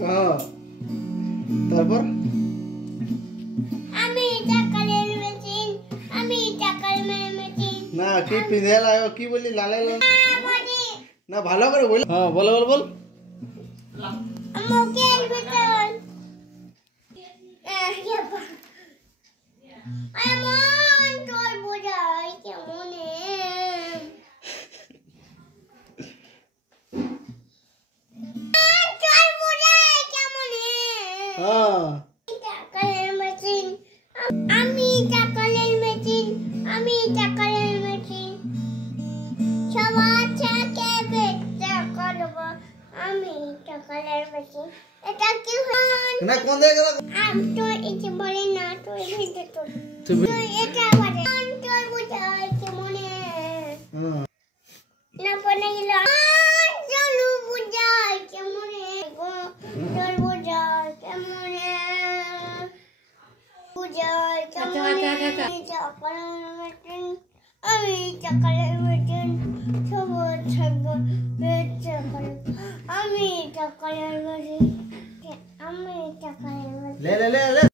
হ্যাঁ তারপর না কি পিঁধে লাও কি বলি লালে না ভালো করে বল হ্যাঁ বল বল বল না কোন দিকে গেল আমি তো এসে বলে না তো এসে তো এটা বলে তো বুঝাই কেমনে না পনে গেল চলো বুঝাই কেমনে গো চল বুঝাই কেমনে বুঝাই কেমনে আমি চকলেট মেশিন সব থাকবো আমি চকলেট মেশিন আমি চকলেট ले ले ले ले